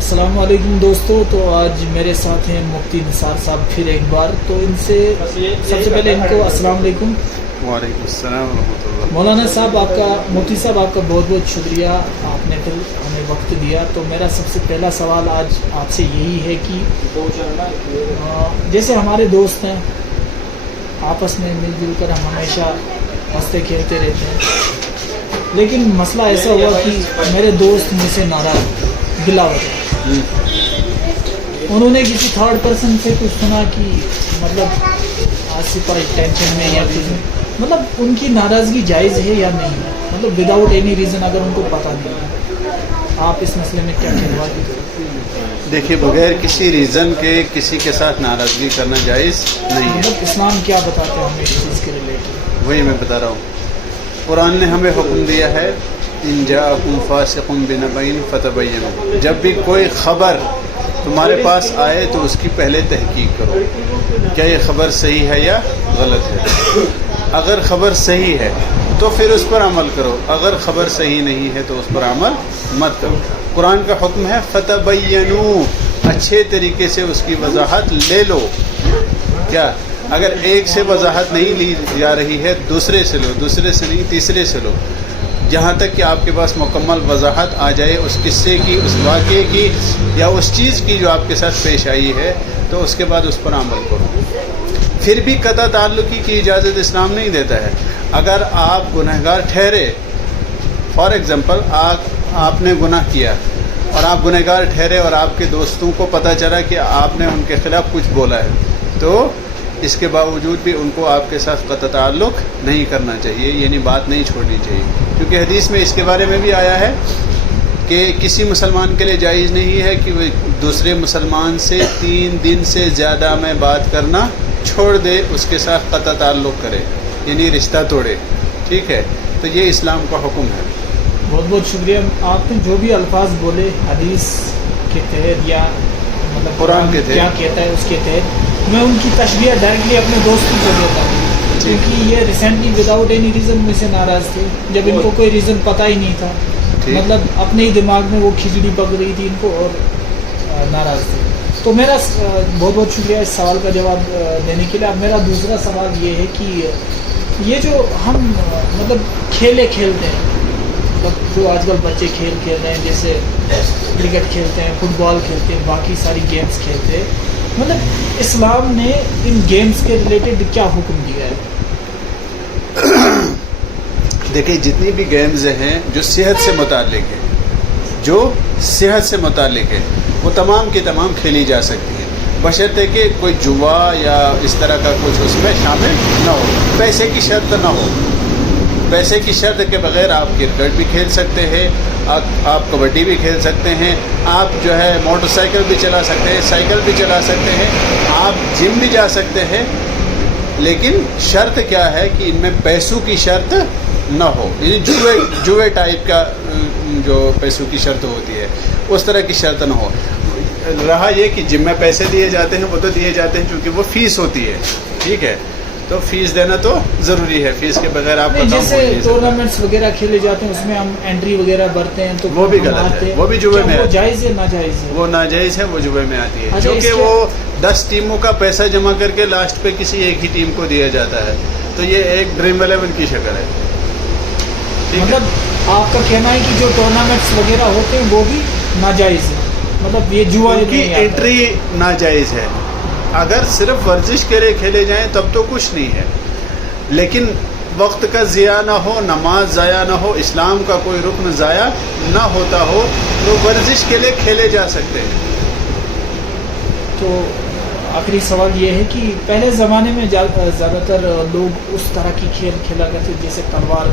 السلام علیکم دوستو، تو آج میرے ساتھ ہیں مفتی نثار صاحب پھر ایک بار. تو ان سے سب سے پہلے ان کو السلام علیکم. وعلیکم السلام ورحمۃ اللہ. مولانا صاحب آپ کا، مفتی صاحب آپ کا بہت بہت شکریہ، آپ نے پھر ہمیں وقت دیا. تو میرا سب سے پہلا سوال آج آپ سے یہی ہے کہ جیسے ہمارے دوست ہیں، آپس میں مل جل کر ہم ہمیشہ ہنستے کھیلتے رہتے ہیں، لیکن مسئلہ ایسا ہوا کہ میرے دوست مجھ سے ناراض گلا ہو گیا. انہوں نے کسی تھرڈ پرسن سے کچھ سنا کہ مطلب آصف آئی ٹینشن میں یا کچھ، مطلب ان کی ناراضگی جائز ہے یا نہیں ہے، مطلب وداؤٹ اینی ریزن اگر ان کو پتہ نہیں ہے. آپ اس مسئلے میں کیا کہنا چاہتے ہیں؟ دیکھیے، بغیر کسی ریزن کے کسی کے ساتھ ناراضگی کرنا جائز نہیں ہے. مطلب اسلام کیا بتاتے ہیں ہمیں اس چیز کے ریلیٹڈ؟ وہی میں بتا رہا ہوں. قرآن نے ہمیں حکم دیا ہے ان جاءکم فاسق بنبأ فتبینوا، جب بھی کوئی خبر تمہارے پاس آئے تو اس کی پہلے تحقیق کرو، کیا یہ خبر صحیح ہے یا غلط ہے. اگر خبر صحیح ہے تو پھر اس پر عمل کرو، اگر خبر صحیح نہیں ہے تو اس پر عمل مت کرو. قرآن کا حکم ہے فتبینوا، اچھے طریقے سے اس کی وضاحت لے لو. کیا اگر ایک سے وضاحت نہیں لی جا رہی ہے، دوسرے سے لو، دوسرے سے نہیں تیسرے سے لو، جہاں تک کہ آپ کے پاس مکمل وضاحت آ جائے اس قصے کی، اس واقعے کی یا اس چیز کی جو آپ کے ساتھ پیش آئی ہے، تو اس کے بعد اس پر عمل کرو. پھر بھی قطع تعلقی کی اجازت اسلام نہیں دیتا ہے. اگر آپ گنہگار ٹھہرے، فار ایگزامپل آپ نے گناہ کیا اور آپ گنہگار ٹھہرے اور آپ کے دوستوں کو پتہ چلا کہ آپ نے ان کے خلاف کچھ بولا ہے، تو اس کے باوجود بھی ان کو آپ کے ساتھ قطع تعلق نہیں کرنا چاہیے، یعنی بات نہیں چھوڑنی چاہیے. کیونکہ حدیث میں اس کے بارے میں بھی آیا ہے کہ کسی مسلمان کے لیے جائز نہیں ہے کہ وہ دوسرے مسلمان سے 3 دن سے زیادہ میں بات کرنا چھوڑ دے، اس کے ساتھ قطع تعلق کرے، یعنی رشتہ توڑے. ٹھیک ہے، تو یہ اسلام کا حکم ہے. بہت بہت شکریہ. آپ نے جو بھی الفاظ بولے حدیث کے تحت یا مطلب قرآن کے تحت کیا کہتا ہے اس کے تحت، میں ان کی تشبیہ ڈائریکٹلی اپنے دوستوں کو دیتا ہوں، کیونکہ یہ ریسنٹلی وداؤٹ اینی ریزن مجھ سے ناراض تھے، جب ان کو کوئی ریزن پتہ ہی نہیں تھا. مطلب اپنے ہی دماغ میں وہ کھچڑی پک رہی تھی ان کو اور ناراض تھے. تو میرا بہت بہت شکریہ اس سوال کا جواب دینے کے لیے. اب میرا دوسرا سوال یہ ہے کہ یہ جو ہم مطلب کھیلے کھیلتے ہیں، مطلب جو آج کل بچے کھیل کھیل رہے ہیں، جیسے کرکٹ کھیلتے ہیں، فٹ بال کھیلتے ہیں، باقی ساری گیمز کھیلتے ہیں، مطلب اسلام نے ان گیمز کے ریلیٹڈ کیا حکم دیا ہے؟ دیکھیں، جتنی بھی گیمز ہیں جو صحت سے متعلق ہیں، جو صحت سے متعلق ہے، وہ تمام کی تمام کھیلی جا سکتی ہیں، بشرطے کہ کوئی جوا یا اس طرح کا کچھ اس میں شامل نہ ہو، پیسے کی شرط نہ ہو. پیسے کی شرط کے بغیر آپ کرکٹ بھی کھیل سکتے ہیں، آپ کبڈی بھی کھیل سکتے ہیں، آپ جو ہے موٹر سائیکل بھی چلا سکتے ہیں، سائیکل بھی چلا سکتے ہیں، آپ جم بھی جا سکتے ہیں. لیکن شرط کیا ہے کہ ان میں پیسوں کی شرط نہ ہو، یعنی جوئے ٹائپ کا جو پیسوں کی شرط ہوتی ہے اس طرح کی شرط نہ ہو. رہا یہ کہ جم میں پیسے دیے جاتے ہیں، وہ تو دیے جاتے ہیں کیونکہ وہ فیس ہوتی ہے. ٹھیک ہے، تو فیس دینا تو ضروری ہے، فیس کے بغیر آپ کا کام جیسے ٹورنامنٹس وغیرہ کھیلے جاتے ہیں اس میں ہم انٹری وغیرہ بھرتے ہیں، تو وہ بھی غلط ہے، وہ بھی جوئے میں جائز ہے ناجائز ہے؟ وہ ناجائز ہے، وہ جوئے میں آتی ہے. اچھا، کیونکہ وہ 10 ٹیموں کا پیسہ جمع کر کے لاسٹ پہ کسی ایک ہی ٹیم کو دیا جاتا ہے، تو یہ ایک ڈریم 11 کی شکل ہے. مطلب آپ کا کہنا ہے کہ جو ٹورنامنٹس وغیرہ ہوتے ہیں وہ بھی ناجائز ہے، مطلب یہ جوا کی انٹری ناجائز ہے. اگر صرف ورزش کے لیے کھیلے جائیں تب تو کچھ نہیں ہے، لیکن وقت کا ضیاع نہ ہو، نماز ضائع نہ ہو، اسلام کا کوئی رکن ضائع نہ ہوتا ہو، تو ورزش کے لیے کھیلے جا سکتے ہیں. تو آخری سوال یہ ہے کہ پہلے زمانے میں زیادہ تر لوگ اس طرح کی کھیل کھیلا کرتے جیسے تلوار